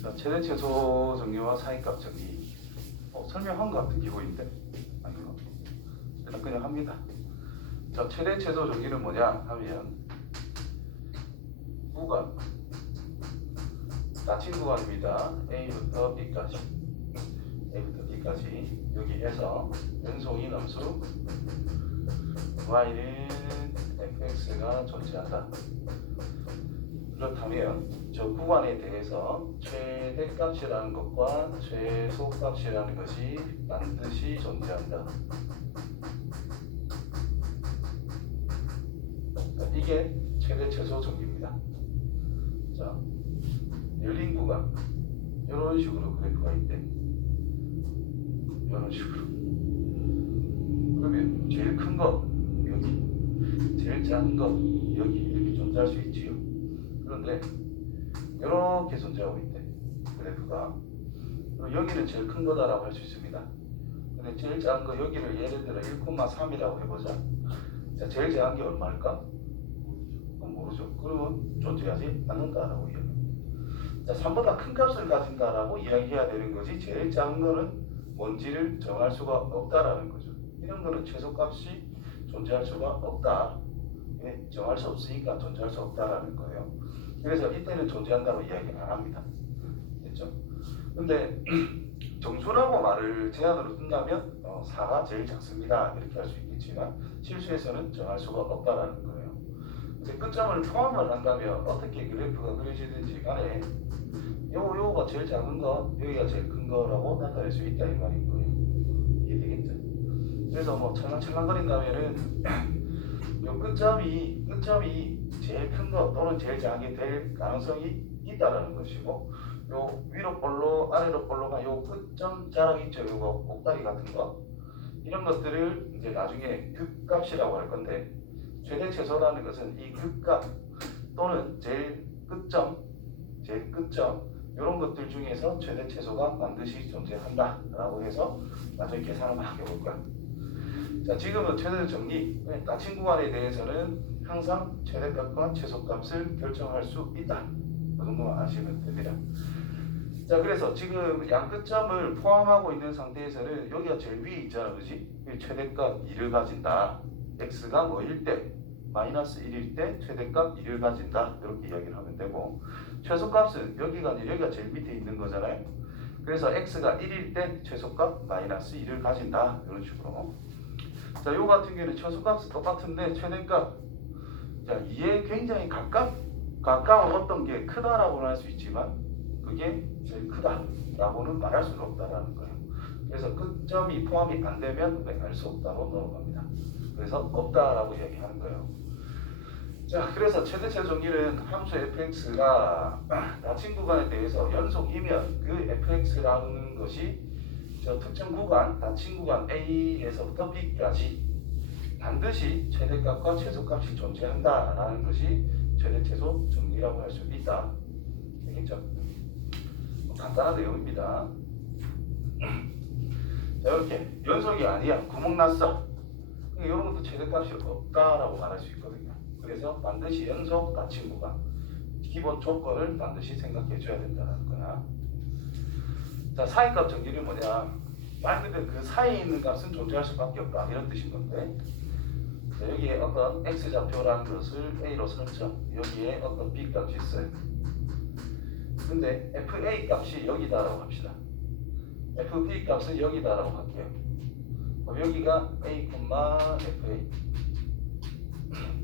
자, 최대 최소 정리와 사이값 정리. 설명한 것 같은 기본인데 아닌가? 일단 그냥 합니다. 자, 최대 최소 정리는 뭐냐 하면 구간, 닫힌 구간입니다. A부터 B까지, A부터 B까지 여기에서 연속인 함수 y는 fx가 존재한다. 그렇다면 저 구간에 대해서 최대값이라는 것과 최소값이라는 것이 반드시 존재한다. 이게 최대 최소 정리입니다. 자, 열린 구간 이런 식으로 그래프가 있대. 이런 식으로. 그러면 제일 큰 거 여기, 제일 작은 거 여기 이렇게 존재할 수 있지요. 그런데 이렇게 존재하고 있대. 그래프가. 그럼 여기는 제일 큰 거다라고 할 수 있습니다. 근데 제일 작은 거 여기를 예를 들어 1,3이라고 해보자. 자, 제일 작은 게 얼마일까? 모르죠. 그러면 존재하지 않는다라고 이야기합니다. 자, 3보다 큰 값을 가진다라고 이야기해야 되는 거지. 제일 작은 거는 뭔지를 정할 수가 없다라는 거죠. 이런 거는 최소값이 존재할 수가 없다. 정할 수 없으니까 존재할 수 없다라는 거예요. 그래서 이때는 존재한다고 이야기를 안 합니다. 됐죠? 근데 정수라고 말을 제한으로 둔다면 4가 제일 작습니다. 이렇게 할 수 있겠지만 실수에서는 정할 수가 없다라는 거예요. 이제 끝점을 포함을 한다면 어떻게 그래프가 그려지든지 간에 요거가 제일 작은 거, 여기가 제일 큰 거라고 나타낼 수 있다 이 말인 거예요. 이해되겠죠? 그래서 뭐 찰랑찰랑거린다면은 요 끝점이 제일 큰 거 또는 제일 작은 게 될 가능성이 있다라는 것이고, 요 위로 볼로 아래로 볼로가 요 끝점 자락 있죠. 요거 꼭다리 같은 거, 이런 것들을 이제 나중에 극값이라고 할 건데, 최대 최소라는 것은 이 극값 또는 제일 끝점 이런 것들 중에서 최대 최소가 반드시 존재한다라고 해서 나중에 계산을 막 해볼 거야. 자, 지금은 최대 정리, 닫힌 구간에 대해서는 항상 최대값과 최소값을 결정할 수 있다. 그 정도만 아시면 됩니다. 자, 그래서 지금 양 끝점을 포함하고 있는 상태에서는 여기가 제일 위에 있잖아, 그지? 최대값 2를 가진다. x가 뭐일 때? 마이너스 1일 때 최대값 2를 가진다. 이렇게 이야기를 하면 되고, 최소값은 여기가 아니라 여기가 제일 밑에 있는 거잖아요. 그래서 x가 1일 때 최소값 마이너스 2를 가진다. 이런 식으로. 자, 요 같은 경우는 최소값은 똑같은데 최대값, 자, 2에 굉장히 가까운 어떤 게 크다라고는 할 수 있지만 그게 제일 크다라고는 말할 수는 없다라는 거예요. 그래서 끝점이 포함이 안 되면 알 수 없다고 넘어갑니다. 그래서 없다라고 이야기하는 거예요. 자, 그래서 최대 최소 정리는 함수 fx가 닫힌 구간에 대해서 연속이면 그 fx라는 것이 저 특정 구간, 닫힌 구간 A에서부터 B까지 반드시 최대값과 최소값이 존재한다라는 것이 최대 최소 정리라고 할 수 있다. 되겠죠? 간단한 내용입니다. 자, 이렇게 연속이 아니야, 구멍 났어. 이런 것도 최대값이 없다라고 말할 수 있거든요. 그래서 반드시 연속 닫힌 구간, 기본 조건을 반드시 생각해 줘야 된다는 거야. 자, 사이값 정리는 뭐냐? 말 그대로 그 사이에 있는 값은 존재할 수밖에 없다, 이런 뜻인 건데, 자, 여기에 어떤 x좌표라는 것을 a로 설정, 여기에 어떤 b값이 있어요. 근데 fa 값이 여기다라고 합시다. fb 값은 여기다라고 할게요. 그럼 여기가 a, fa,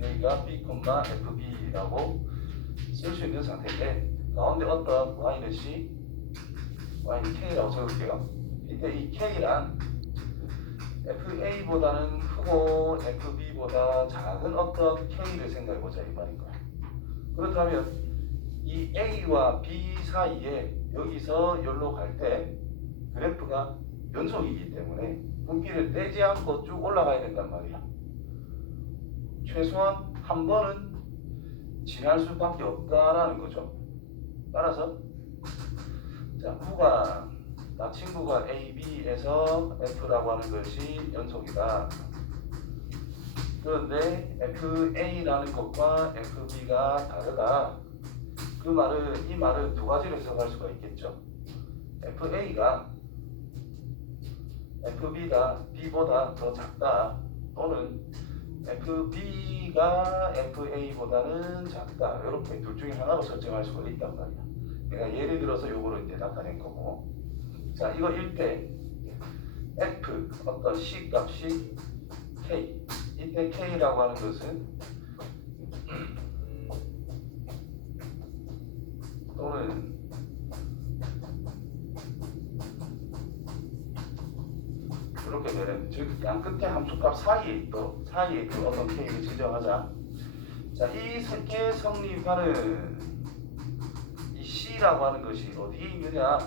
여기가 b, fb라고 쓸 수 있는 상태인데, 가운데 어떤 y는 c, y는 k라고 적을게요. 이때 이 k란 fa보다는 크고 fb보다 작은 어떤 k를 생각해보자 이 말인 거야. 그렇다면 이 a와 b 사이에 여기서 여기로 갈 때 그래프가 연속이기 때문에 분기를 떼지 않고 쭉 올라가야 된단 말이야. 최소한 한 번은 지날 수밖에 없다라는 거죠. 따라서 자, 구간, 닫힌 구간 AB에서 F라고 하는 것이 연속이다. 그런데 FA라는 것과 FB가 다르다. 이 말은 두 가지로 해석할 수가 있겠죠. FA가 FB가 B보다 더 작다, 또는 FB가 FA보다는 작다, 이렇게 둘 중에 하나로 설정할 수가 있단 말이야. 내가 예를 들어서 요거를 이제 나타낸 거고, 자, 이거 1대 F 어떤 C 값이 K, 이때 K라고 하는 것은 또는 이렇게 되는, 즉 양 끝에 함수값 사이에 그 어떤 K를 지정하자. 자, 이 새끼의 성립하는 이 C라고 하는 것이 어디에 있느냐?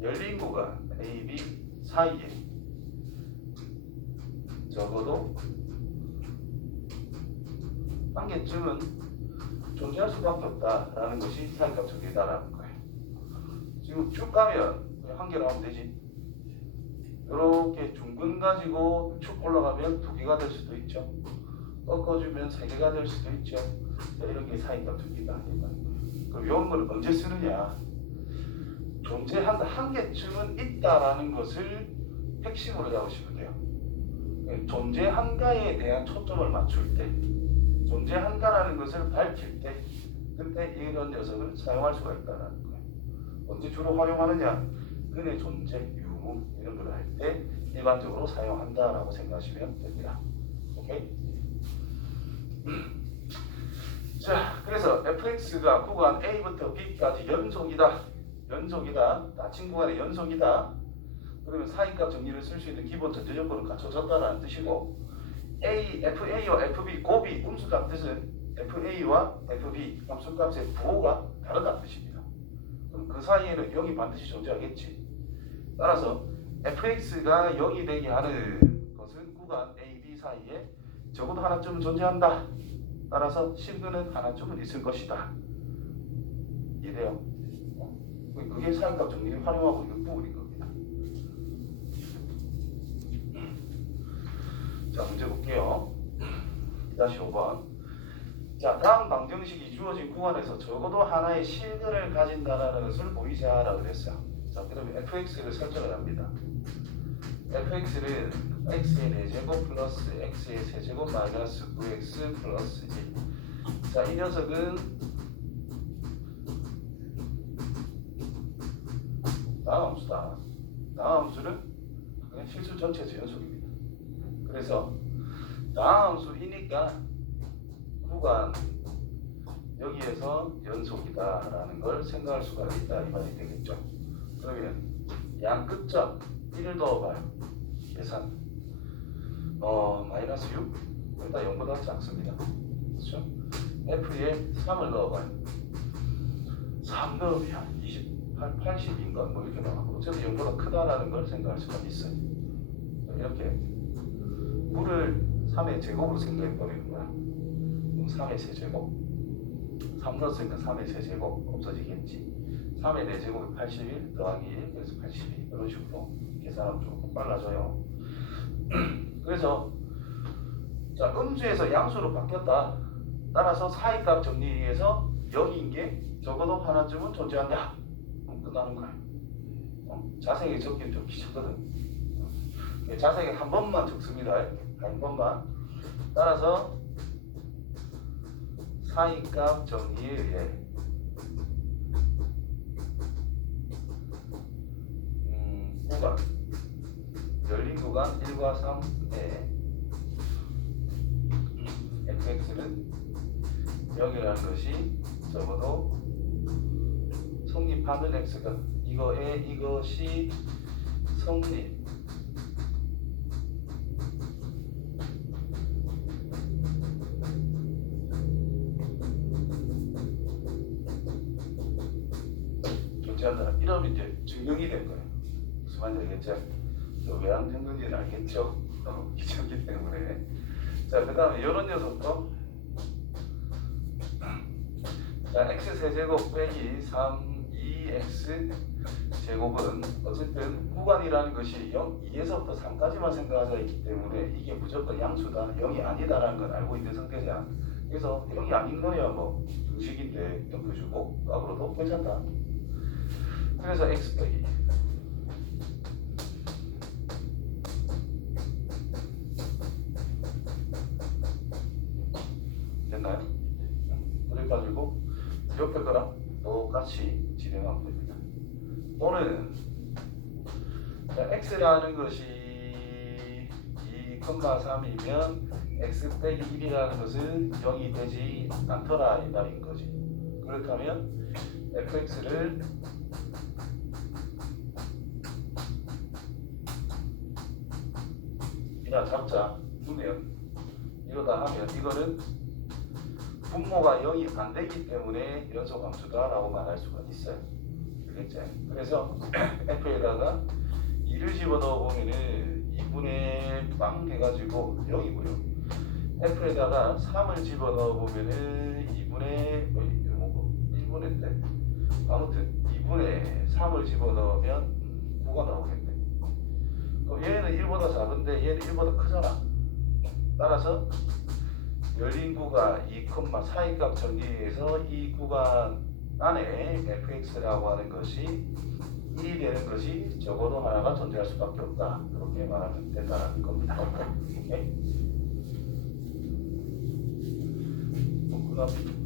열린 구간 A, B 사이에 적어도 한 개쯤은 존재할 수밖에 없다라는 것이 사이값 정리다라는 거예요. 지금 쭉 가면 한 개로 하면 되지. 이렇게 중근 가지고 쭉 올라가면 두 개가 될 수도 있죠. 꺾어주면 세 개가 될 수도 있죠. 자, 이런 게 사이값 정리다. 그럼 이런 거를 언제 쓰느냐? 존재한다, 한 개쯤은 있다라는 것을 핵심으로 잡으시면 돼요. 존재한가에 대한 초점을 맞출 때, 존재한가라는 것을 밝힐 때, 그때 이런 녀석을 사용할 수가 있다는 거예요. 언제 주로 활용하느냐? 근의 존재, 유무 이런 걸 할 때 일반적으로 사용한다라고 생각하시면 됩니다. 오케이? 자, 그래서 fx가 구간 a부터 b까지 연속이다. 닫힌 구간의 연속이다. 그러면 사이값 정리를 쓸 수 있는 기본 전제 조건을 갖춰졌다는 뜻이고, FA와 FB, 고비, 음수값 뜻은 FA와 FB 함수값의 부호가 다르다는 뜻입니다. 그럼 그 사이에는 0이 반드시 존재하겠지. 따라서 fx가 0이 되게 하는 것은 구간 A, B 사이에 적어도 하나쯤은 존재한다. 따라서 실근은 하나쯤은 있을 것이다. 이래요. 그게 사이값 정리를 활용하고 있는 부분인 겁니다. 자, 문제 볼게요. 2-5번. 자, 다음 방정식이 주어진 구간에서 적어도 하나의 실근을 가진다는 것을 보이자라고 그랬어요. 자, 그러면 fx를 설정을 합니다. fx는 x의 4제곱 플러스 x의 세제곱 마이너스 9x 플러스 1. 자, 이 녀석은 다음 함수다. 다음 함수는 그냥 실수 전체에서 연속입니다. 그래서 다음 함수이니까 구간 여기에서 연속이다라는 걸 생각할 수가 있다, 이 말이 되겠죠. 그러면 양 끝점 1을 넣어봐요. 계산 마이너스 6? 일단 0보다 작습니다. 그렇죠? F에 3을 넣어봐요. 3 넣으면 28, 80인가 뭐 이렇게 나오고, 어쨌든 0보다 크다라는 걸 생각할 수가 있어요. 이렇게 물을 3의 제곱으로 생각해버리는 거야. 그럼 3의 세제곱, 3 넣었으니까 3의 세제곱 없어지겠지. 3의 4제곱이 81 더하기 1, 그래서 82. 이런 식으로 계산하면 조금 빨라져요. 그래서 자, 음수에서 양수로 바뀌었다. 따라서 사이값 정리에서 0인 게 적어도 하나쯤은 존재한다. 그럼 끝나는 거예요. 자세히 적기는 좀 귀찮거든. 자세히 한 번만 적습니다. 한 번만. 따라서 사이값 정리에 의해 구간, 열린 구간 1과 3에 fx는 0이라는 것이 적어도 성립하는 x가 이것이 성립 존재한다. 이러면 이제 증명이 된 거예요. 무슨 말인지 알겠죠? 왜 안 된 건지는 알겠죠? 귀찮기 때문에. 자, 그 다음에 이런 녀석도 자, x 세제곱 빼기 3, 2x 제곱은 어쨌든 구간이라는 것이 2에서부터 3까지만 생각하자 있기 때문에 이게 무조건 양수다, 0이 아니다라는 걸 알고 있는 상태자. 그래서 여기 아닌 거야 뭐 등식인데 넘겨주고 앞으로도 괜찮다. 그래서 x 빼기 됐나요? 그래가지고 옆에 거랑 똑같이 진행하면 됩니다. 또는 x라는 것이 2,3이면 x 빼기 1이라는 것은 0이 되지 않더라 이 말인 거지. 그렇다면 fx를 이나 잡자 두면 이러다 하면 이거는 분모가 0이 안 되기 때문에 연속 함수다 라고 말할 수가 있어요. 알겠지? 그래서 f에다가 2를 집어넣어 보면은 2분의 빵 해가지고 0이고요. f에다가 3을 집어넣어 보면은 2분의 1분인데 아무튼 2분의 3을 집어넣으면 9가 나오겠네. 그럼 얘는 1보다 작은데 얘는 1보다 크잖아. 따라서 열린 구간 2,4인각 전개에서 이 구간 안에 fx라고 하는 것이 1이 되는 것이 적어도 하나가 존재할 수밖에 없다. 이렇게 말하면 된다는 겁니다. 오케이? 그다음